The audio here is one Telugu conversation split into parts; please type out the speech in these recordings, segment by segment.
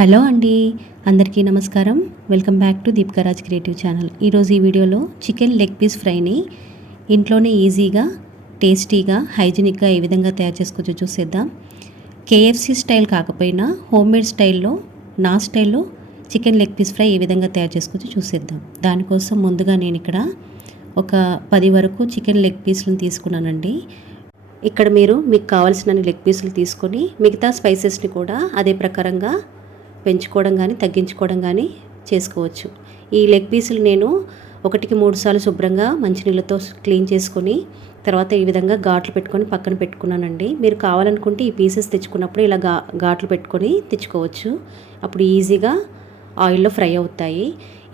హలో అండి, అందరికీ నమస్కారం. Welcome back to Deepika Raj creative channel. ఈరోజు ఈ వీడియోలో చికెన్ లెగ్ పీస్ ఫ్రైని ఇంట్లోనే ఈజీగా, టేస్టీగా, హైజీనిక్గా ఏ విధంగా తయారు చేసుకోవచ్చో చూసేద్దాం. కేఎఫ్సి స్టైల్ కాకపోయినా హోమ్మేడ్ స్టైల్లో, నా స్టైల్లో చికెన్ లెగ్ పీస్ ఫ్రై ఏ విధంగా తయారు చేసుకోవచ్చో చూసేద్దాం. దానికోసం ముందుగా నేను ఇక్కడ ఒక 10 వరకు చికెన్ లెగ్ పీస్లను తీసుకున్నానండి. ఇక్కడ మీకు కావాల్సిన లెగ్ పీసులు తీసుకొని మిగతా స్పైసెస్ని కూడా అదే ప్రకారంగా పెంచుకోవడం కానీ తగ్గించుకోవడం కానీ చేసుకోవచ్చు. ఈ లెగ్ పీసులు నేను 1-3 సార్లు శుభ్రంగా మంచినీళ్ళతో క్లీన్ చేసుకొని తర్వాత ఈ విధంగా ఘాట్లు పెట్టుకొని పక్కన పెట్టుకున్నానండి. మీరు కావాలనుకుంటే ఈ పీసెస్ తెచ్చుకున్నప్పుడు ఇలా ఘాట్లు పెట్టుకొని తెచ్చుకోవచ్చు. అప్పుడు ఈజీగా ఆయిల్లో ఫ్రై అవుతాయి.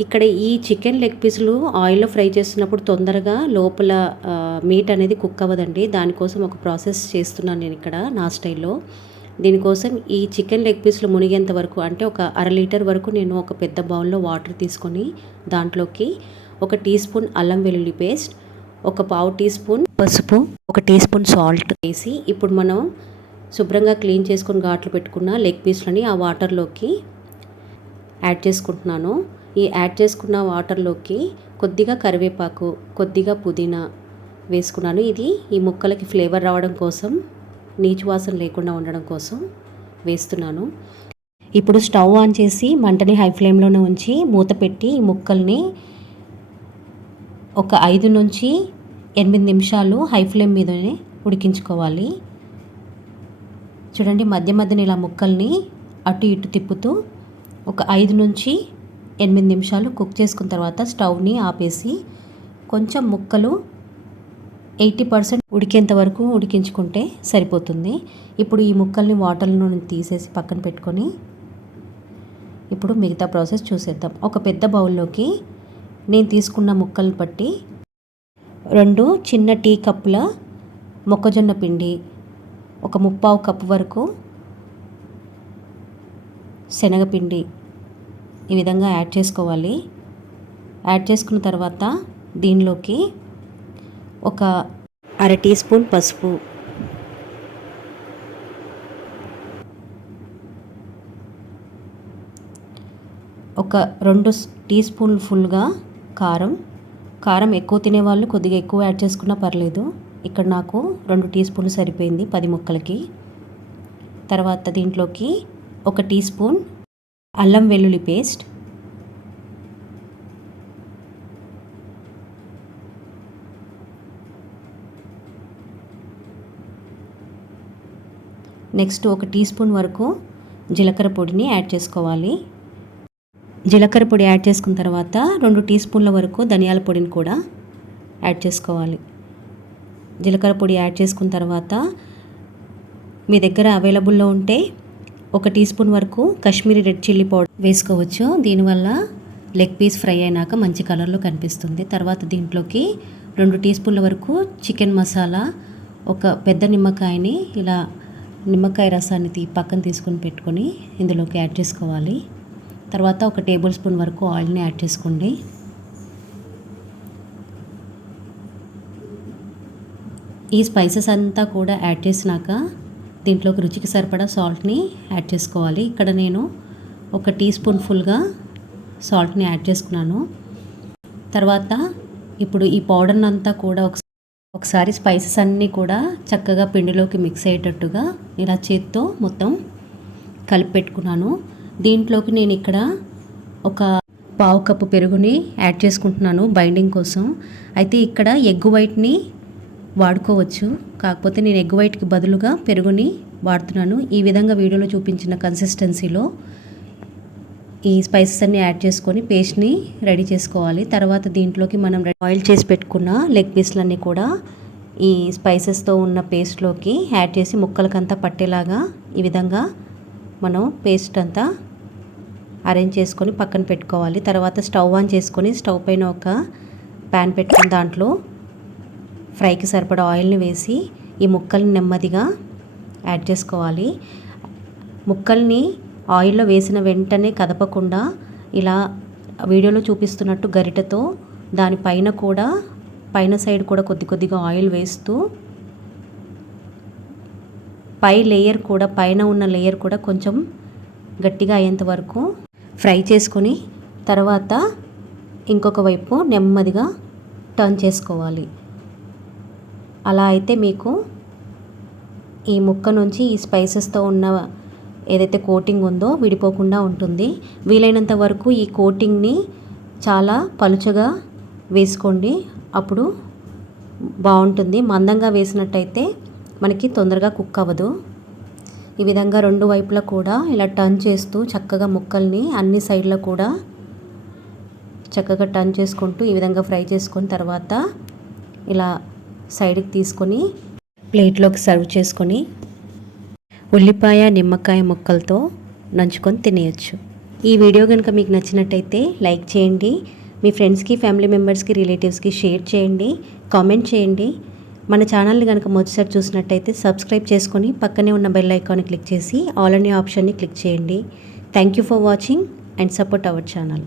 ఇక్కడ ఈ చికెన్ లెగ్ పీసులు ఆయిల్లో ఫ్రై చేస్తున్నప్పుడు తొందరగా లోపల మీట్ అనేది కుక్ అవ్వదండి. దానికోసం ఒక ప్రాసెస్ చేస్తున్నాను నేను ఇక్కడ నా స్టైల్లో. దీనికోసం ఈ చికెన్ లెగ్ పీస్లు మునిగేంత వరకు, అంటే ఒక 1/2 లీటర్ వరకు నేను ఒక పెద్ద బౌల్లో వాటర్ తీసుకొని దాంట్లోకి 1 టీ స్పూన్ అల్లం వెల్లుల్లి పేస్ట్, 1/4 టీ స్పూన్ పసుపు, 1 టీ స్పూన్ సాల్ట్ వేసి ఇప్పుడు మనం శుభ్రంగా క్లీన్ చేసుకొని ఘాట్లు పెట్టుకున్న లెగ్ పీస్లని ఆ వాటర్లోకి యాడ్ చేసుకుంటున్నాను. ఈ యాడ్ చేసుకున్న వాటర్లోకి కొద్దిగా కరివేపాకు, కొద్దిగా పుదీనా వేసుకున్నాను. ఇది ఈ ముక్కలకి ఫ్లేవర్ రావడం కోసం, నీచు వాసన లేకుండా ఉండడం కోసం వేస్తున్నాను. ఇప్పుడు స్టవ్ ఆన్ చేసి మంటని హై ఫ్లేమ్లోనే ఉంచి మూత పెట్టి ఈ ముక్కల్ని ఒక 5 నుంచి 8 నిమిషాలు హై ఫ్లేమ్ మీదనే ఉడికించుకోవాలి. చూడండి, మధ్య మధ్యన ఇలా ముక్కల్ని అటు ఇటు తిప్పుతూ ఒక 5 నుంచి 8 నిమిషాలు కుక్ చేసుకున్న తర్వాత స్టవ్ని ఆపేసి కొంచెం ముక్కలు 80% ఉడికేంత వరకు ఉడికించుకుంటే సరిపోతుంది. ఇప్పుడు ఈ ముక్కల్ని వాటర్లో తీసేసి పక్కన పెట్టుకొని ఇప్పుడు మిగతా ప్రాసెస్ చూసేద్దాం. ఒక పెద్ద బౌల్లోకి నేను తీసుకున్న ముక్కలు బట్టి 2 చిన్న టీ కప్పుల మొక్కజొన్న పిండి, ఒక 1/4 కప్పు వరకు శనగపిండి ఈ విధంగా యాడ్ చేసుకోవాలి. యాడ్ చేసుకున్న తర్వాత దీనిలోకి ఒక 1/2 టీ స్పూన్ పసుపు, ఒక 2 టీ స్పూన్లు ఫుల్గా కారం ఎక్కువ తినేవాళ్ళు కొద్దిగా ఎక్కువ యాడ్ చేసుకున్నా పర్లేదు. ఇక్కడ నాకు 2 టీ స్పూన్లు సరిపోయింది 10 ముక్కలకి. తర్వాత దీంట్లోకి 1 టీ స్పూన్ అల్లం వెల్లుల్లి పేస్ట్, నెక్స్ట్ 1 టీ స్పూన్ వరకు జీలకర్ర పొడిని యాడ్ చేసుకోవాలి. జీలకర్ర పొడి యాడ్ చేసుకున్న తర్వాత 2 టీ స్పూన్ల వరకు ధనియాల పొడిని కూడా యాడ్ చేసుకోవాలి. జీలకర్ర పొడి యాడ్ చేసుకున్న తర్వాత మీ దగ్గర అవైలబుల్లో ఉంటే 1 టీ స్పూన్ వరకు కాశ్మీరీ రెడ్ చిల్లీ పౌడర్ వేసుకోవచ్చు. దీనివల్ల లెగ్ పీస్ ఫ్రై అయినాక మంచి కలర్లో కనిపిస్తుంది. తర్వాత దీంట్లోకి 2 టీ స్పూన్ల వరకు చికెన్ మసాలా, ఒక పెద్ద నిమ్మకాయని ఇలా నిమ్మకాయ రసాన్ని పక్కన తీసుకొని పెట్టుకొని ఇందులోకి యాడ్ చేసుకోవాలి. తర్వాత 1 టేబుల్ స్పూన్ వరకు ఆయిల్ని యాడ్ చేసుకోండి. ఈ స్పైసెస్ అంతా కూడా యాడ్ చేసినాక దీంట్లోకి రుచికి సరిపడా సాల్ట్ని యాడ్ చేసుకోవాలి. ఇక్కడ నేను 1 టీ స్పూన్ ఫుల్గా సాల్ట్ని యాడ్ చేసుకున్నాను. తర్వాత ఇప్పుడు ఈ పౌడర్ని అంతా కూడా ఒకసారి స్పైసెస్ అన్నీ కూడా చక్కగా పిండిలోకి మిక్స్ అయ్యేటట్టుగా ఇలా చేత్తో మొత్తం కలిపి పెట్టుకున్నాను. దీంట్లోకి నేను ఇక్కడ ఒక 1/2 కప్పు పెరుగుని యాడ్ చేసుకుంటున్నాను బైండింగ్ కోసం. అయితే ఇక్కడ ఎగ్ వైట్ని వాడుకోవచ్చు, కాకపోతే నేను ఎగ్ వైట్కి బదులుగా పెరుగుని వాడుతున్నాను. ఈ విధంగా వీడియోలో చూపించిన కన్సిస్టెన్సీలో ఈ స్పైసెస్ అన్ని యాడ్ చేసుకొని పేస్ట్ని రెడీ చేసుకోవాలి. తర్వాత దీంట్లోకి మనం బాయిల్ చేసి పెట్టుకున్న లెగ్ పీస్లన్నీ కూడా ఈ స్పైసెస్తో ఉన్న పేస్ట్లోకి యాడ్ చేసి ముక్కలకంతా పట్టేలాగా ఈ విధంగా మనం పేస్ట్ అంతా అరేంజ్ చేసుకొని పక్కన పెట్టుకోవాలి. తర్వాత స్టవ్ ఆన్ చేసుకొని స్టవ్ పైన ఒక ప్యాన్ పెట్టుకుని దాంట్లో ఫ్రైకి సరిపడా ఆయిల్ని వేసి ఈ ముక్కల్ని నెమ్మదిగా యాడ్ చేసుకోవాలి. ముక్కల్ని ఆయిల్లో వేసిన వెంటనే కదపకుండా ఇలా వీడియోలో చూపిస్తున్నట్టు గరిటెతో దానిపైన కూడా పైన సైడ్ కూడా కొద్దిగా ఆయిల్ వేస్తూ పైన ఉన్న లేయర్ కూడా కొంచెం గట్టిగా అయ్యేంత వరకు ఫ్రై చేసుకొని తర్వాత ఇంకొక వైపు నెమ్మదిగా టర్న్ చేసుకోవాలి. అలా అయితే మీకు ఈ ముక్క నుంచి ఈ స్పైసెస్తో ఉన్న ఏదైతే కోటింగ్ ఉందో విడిపోకుండా ఉంటుంది. వీలైనంత వరకు ఈ కోటింగ్ని చాలా పలుచగా వేసుకోండి, అప్పుడు బాగుంటుంది. మందంగా వేసినట్టయితే మనకి తొందరగా కుక్ అవ్వదు. ఈ విధంగా రెండు వైపులా కూడా ఇలా టర్న్ చేస్తూ చక్కగా ముక్కల్ని అన్ని సైడ్లో కూడా చక్కగా టర్న్ చేసుకుంటూ ఈ విధంగా ఫ్రై చేసుకున్న తర్వాత ఇలా సైడ్కి తీసుకొని ప్లేట్లోకి సర్వ్ చేసుకొని ఉల్లిపాయ నిమ్మకాయ ముక్కలతో నంచుకొని తినేయచ్చు. ఈ వీడియో కనుక మీకు నచ్చినట్టయితే లైక్ చేయండి, మీ ఫ్రెండ్స్కి, ఫ్యామిలీ మెంబర్స్కి, రిలేటివ్స్కి షేర్ చేయండి, కామెంట్ చేయండి. మన ఛానల్ని కనుక మొదటిసారి చూసినట్టయితే సబ్స్క్రైబ్ చేసుకొని పక్కనే ఉన్న బెల్ ఐకాన్ని క్లిక్ చేసి ఆల్ అనే ఆప్షన్ని క్లిక్ చేయండి. Thank you for watching and support our channel.